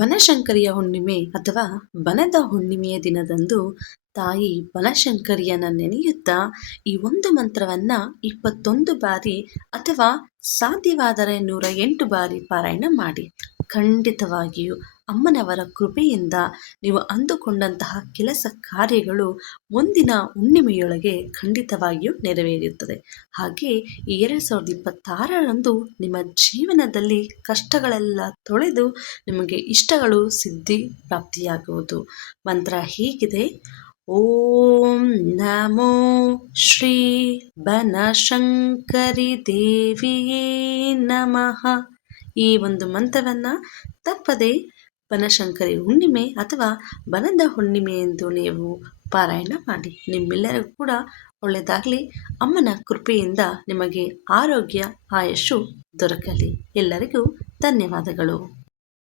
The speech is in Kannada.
ಬನಶಂಕರಿಯ ಹುಣ್ಣಿಮೆ ಅಥವಾ ಬನದ ಹುಣ್ಣಿಮೆಯ ದಿನದಂದು ತಾಯಿ ಬನಶಂಕರಿಯನ್ನ ನೆನೆಯುತ್ತಾ ಈ ಒಂದು ಮಂತ್ರವನ್ನ 21 ಬಾರಿ ಅಥವಾ ಸಾಧ್ಯವಾದರೆ 108 ಬಾರಿ ಪಾರಾಯಣ ಮಾಡಿ. ಖಂಡಿತವಾಗಿಯೂ ಅಮ್ಮನವರ ಕೃಪೆಯಿಂದ ನೀವು ಅಂದುಕೊಂಡಂತಹ ಕೆಲಸ ಕಾರ್ಯಗಳು ಮುಂದಿನ ಹುಣ್ಣಿಮೆಯೊಳಗೆ ಖಂಡಿತವಾಗಿಯೂ ನೆರವೇರುತ್ತದೆ. ಹಾಗೆ ಈ 2026ರಂದು ನಿಮ್ಮ ಜೀವನದಲ್ಲಿ ಕಷ್ಟಗಳೆಲ್ಲ ತೊಳೆದು ನಿಮಗೆ ಇಷ್ಟಗಳು ಸಿದ್ಧಿ ಪ್ರಾಪ್ತಿಯಾಗುವುದು. ಮಂತ್ರ ಹೀಗಿದೆ: ಓಂ ನಮೋ ಶ್ರೀ ಬನಶಂಕರಿ ದೇವಿಯೇ ನಮಃ. ಈ ಒಂದು ಮಂತ್ರವನ್ನು ತಪ್ಪದೆ ಬನಶಂಕರಿ ಹುಣ್ಣಿಮೆ ಅಥವಾ ಬನದ ಹುಣ್ಣಿಮೆ ಎಂದು ನೀವು ಪಾರಾಯಣ ಮಾಡಿ. ನಿಮ್ಮೆಲ್ಲರಿಗೂ ಕೂಡ ಒಳ್ಳೆಯದಾಗಲಿ. ಅಮ್ಮನ ಕೃಪೆಯಿಂದ ನಿಮಗೆ ಆರೋಗ್ಯ ಆಯುಷು ದೊರಕಲಿ. ಎಲ್ಲರಿಗೂ ಧನ್ಯವಾದಗಳು.